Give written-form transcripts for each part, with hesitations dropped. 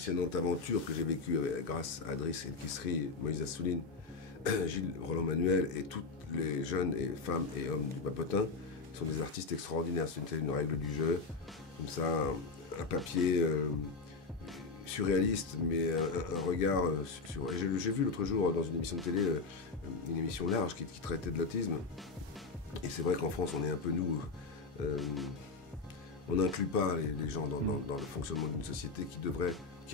passionnante aventure que j'ai vécue grâce à Driss El-Kisri, Moïse Assouline, Gilles Roland-Manuel et tous les jeunes et femmes et hommes du Papotin sont des artistes extraordinaires. C'était une règle du jeu, comme ça, un papier surréaliste, mais un regard sur... J'ai vu l'autre jour dans une émission de télé, une émission large qui traitait de l'autisme. Et c'est vrai qu'en France, on est un peu nous... on n'inclut pas les gens dans le fonctionnement d'une société qui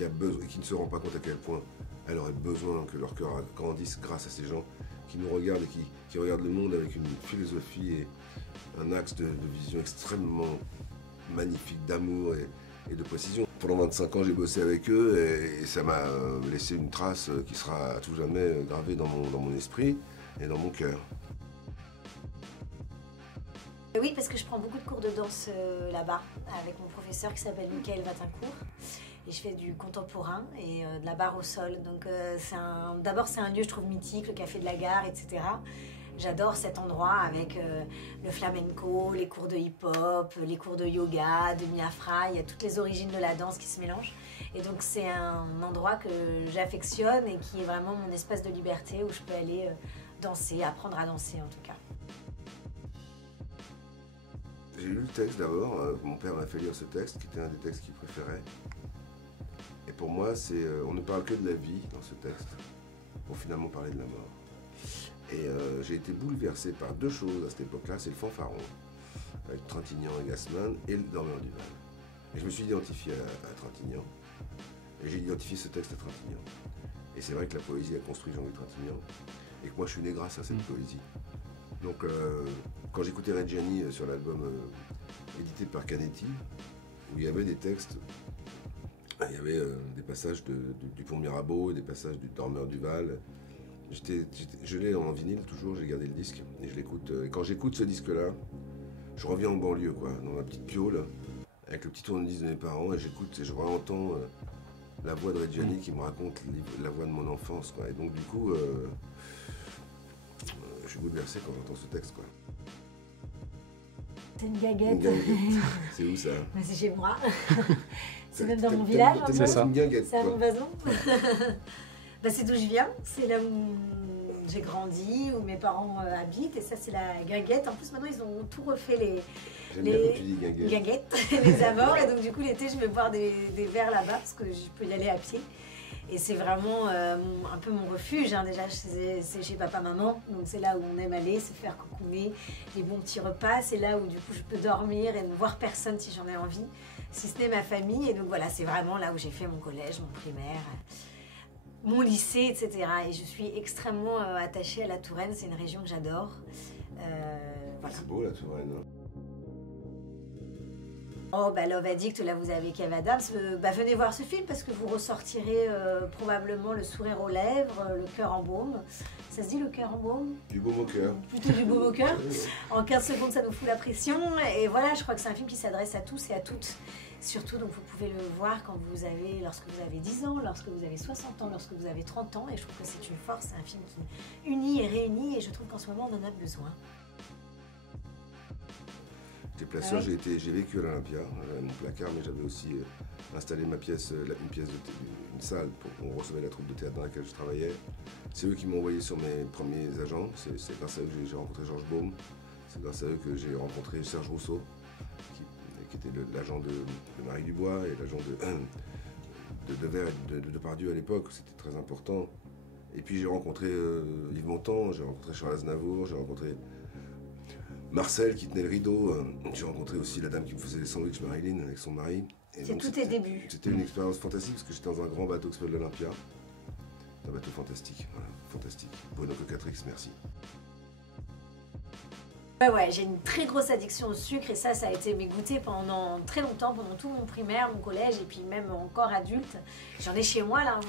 a besoin, et qui ne se rend pas compte à quel point elle aurait besoin que leur cœur grandisse grâce à ces gens qui nous regardent et qui regardent le monde avec une philosophie et un axe de vision extrêmement magnifique d'amour et de précision. Pendant 25 ans, j'ai bossé avec eux et ça m'a laissé une trace qui sera à tout jamais gravée dans mon esprit et dans mon cœur. Oui, parce que je prends beaucoup de cours de danse là-bas avec mon professeur qui s'appelle Michael Vatincourt. Et je fais du contemporain et de la barre au sol. Donc d'abord c'est un lieu, je trouve, mythique, le café de la gare, etc. J'adore cet endroit avec le flamenco, les cours de hip-hop, les cours de yoga, de miafra. Il y a toutes les origines de la danse qui se mélangent. Et donc c'est un endroit que j'affectionne et qui est vraiment mon espace de liberté où je peux aller danser, apprendre à danser en tout cas. J'ai lu le texte d'abord, mon père m'a fait lire ce texte qui était un des textes qu'il préférait. Et pour moi, on ne parle que de la vie dans ce texte, pour finalement parler de la mort. Et j'ai été bouleversé par deux choses à cette époque-là, c'est le fanfaron, avec Trintignant et Gassman, et le Dormeur du Val. Et je me suis identifié à Trintignant, et j'ai identifié ce texte à Trintignant. Et c'est vrai que la poésie a construit Jean-Louis Trintignant, et que moi je suis né grâce à cette poésie. Donc quand j'écoutais Reggiani sur l'album édité par Canetti, où il y avait des textes, il y avait des passages du Pont Mirabeau, des passages du Dormeur du Val. Je l'ai en vinyle toujours, j'ai gardé le disque et je l'écoute. Et quand j'écoute ce disque-là, je reviens en banlieue, quoi, dans ma petite piole, avec le petit tourne-disque de mes parents, et j'écoute et je réentends la voix de Reggiani qui me raconte la voix de mon enfance, quoi. Et donc du coup, je suis bouleversé quand j'entends ce texte, quoi. C'est une gaguette. Une gaguette. C'est où ça? C'est chez moi. C'est même dans mon village. C'est ça. C'est à Montbazon. C'est d'où je viens. C'est là où j'ai grandi, où mes parents habitent. Et ça, c'est la guinguette. En plus, maintenant, ils ont tout refait les guinguettes, les abords. Et donc, du coup, l'été, je vais boire des verres là-bas parce que je peux y aller à pied. Et c'est vraiment un peu mon refuge, hein. Déjà c'est chez papa-maman, donc c'est là où on aime aller, se faire cocooner, les bons petits repas, c'est là où du coup je peux dormir et ne voir personne si j'en ai envie, si ce n'est ma famille. Et donc voilà, c'est vraiment là où j'ai fait mon collège, mon primaire, mon lycée, etc. Et je suis extrêmement attachée à la Touraine, c'est une région que j'adore. Voilà. C'est beau la Touraine, hein. Oh, Love Addict, là vous avez Kev Adams. Venez voir ce film parce que vous ressortirez probablement le sourire aux lèvres, le cœur en baume. Ça se dit le cœur en baume? Du baume au cœur. Plutôt du baume au cœur. En 15 secondes, ça nous fout la pression. Et voilà, je crois que c'est un film qui s'adresse à tous et à toutes. Surtout, donc vous pouvez le voir lorsque vous avez 10 ans, lorsque vous avez 60 ans, lorsque vous avez 30 ans. Et je trouve que c'est une force, c'est un film qui unit et réunit. Et je trouve qu'en ce moment, on en a besoin. Déplaceur, j'ai vécu à l'Olympia, à mon placard, mais j'avais aussi installé une salle pour qu'on recevait la troupe de théâtre dans laquelle je travaillais. C'est eux qui m'ont envoyé sur mes premiers agents, c'est grâce à eux que j'ai rencontré Georges Baume, c'est grâce à eux que j'ai rencontré Serge Rousseau, qui était l'agent de Marie Dubois et l'agent de Devers et de Depardieu à l'époque, c'était très important. Et puis j'ai rencontré Yves Montand, j'ai rencontré Charles Aznavour, j'ai rencontré Marcel qui tenait le rideau, j'ai rencontré aussi la dame qui me faisait les sandwichs, Marilyn, avec son mari. C'est tous tes débuts. C'était une expérience fantastique parce que j'étais dans un grand bateau qui s'appelle l'Olympia. Un bateau fantastique, voilà, fantastique. Bruno Cocatrix, merci. Ouais, j'ai une très grosse addiction au sucre et ça a été mes goûters pendant très longtemps, pendant tout mon primaire, mon collège et puis même encore adulte. J'en ai chez moi là,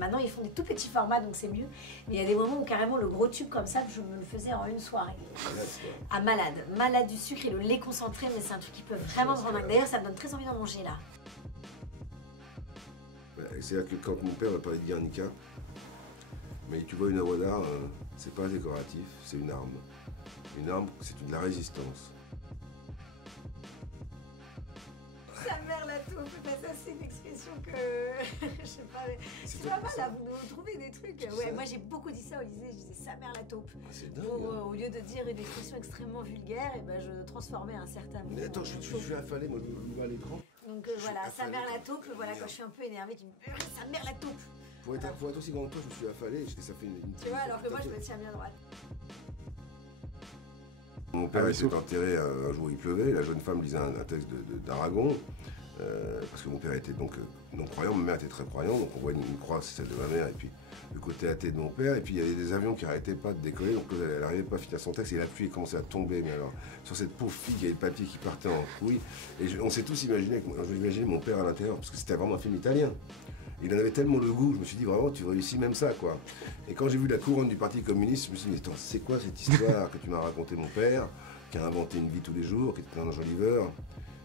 maintenant ils font des tout petits formats donc c'est mieux. Mais il y a des moments où carrément le gros tube comme ça, je me le faisais en une soirée. Ah malade du sucre et le lait concentré, mais c'est un truc qui peut vraiment me rendre dingue. D'ailleurs ça me donne très envie d'en manger là. C'est-à-dire que quand mon père m'a parlé de Guernica, mais tu vois une œuvre d'art, c'est pas décoratif, c'est une arme. Une arme, c'est de la résistance. Sa mère la tour. ça c'est une expression que je sais pas. C'est pas mal là, vous nous trouvez des trucs. Ouais, moi j'ai beaucoup dit ça au lycée, je disais sa mère la taupe. C'est dingue. Au lieu de dire une expression extrêmement vulgaire, et ben je transformais un certain mot. Mais attends, je suis affalé, moi je me vois à l'écran. Donc voilà, sa mère la taupe, voilà, quand je suis un peu énervée, tu me dis sa mère la taupe. Pour être aussi grand que toi, je me suis affalé, ça fait une tu vois, alors que moi je me tiens bien droite. Mon père s'est enterré un jour, il pleuvait, la jeune femme lisait un texte d'Aragon, parce que mon père était donc non-croyant, ma mère était très croyante, donc on voit une croix, c'est celle de ma mère, et puis le côté athée de mon père, et puis il y avait des avions qui n'arrêtaient pas de décoller, donc elle n'arrivait pas à finir son texte, et la pluie commençait à tomber, mais alors, sur cette pauvre fille, il y avait le papier qui partait en couille, et on s'est tous imaginé, mon père à l'intérieur, parce que c'était vraiment un film italien. Il en avait tellement le goût, je me suis dit vraiment tu réussis même ça quoi. Et quand j'ai vu la couronne du Parti communiste, je me suis dit mais attends, c'est quoi cette histoire que tu m'as raconté mon père, qui a inventé une vie tous les jours, qui était un enjoliveur,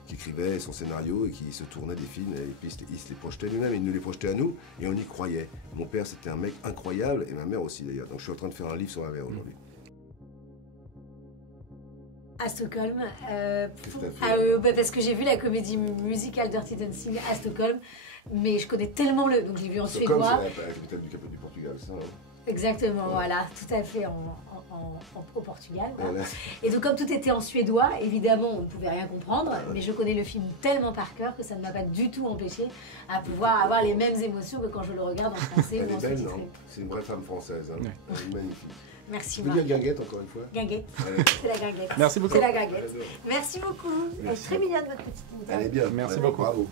qui écrivait son scénario et qui se tournait des films et puis il se les projetait lui-même, il nous les projetait à nous et on y croyait. Mon père c'était un mec incroyable et ma mère aussi d'ailleurs, donc je suis en train de faire un livre sur ma mère aujourd'hui. À Stockholm, parce que j'ai vu la comédie musicale Dirty Dancing à Stockholm, mais je connais tellement donc je l'ai vu en suédois. C'est la capitale du Portugal, ça. Hein. Exactement, voilà, tout à fait au Portugal. Voilà. Et donc comme tout était en suédois, évidemment on ne pouvait rien comprendre, mais je connais le film tellement par cœur que ça ne m'a pas du tout empêché à pouvoir avoir les mêmes émotions que quand je le regarde en français ou en sous-titré. C'est une vraie femme française, hein. Elle est magnifique. Merci. Tu peux dire guinguette encore une fois? Guinguette, c'est la guinguette. Merci beaucoup. C'est la guinguette. Merci beaucoup. Elle est très mignonne votre petite. Elle est bien. Merci beaucoup. Bravo.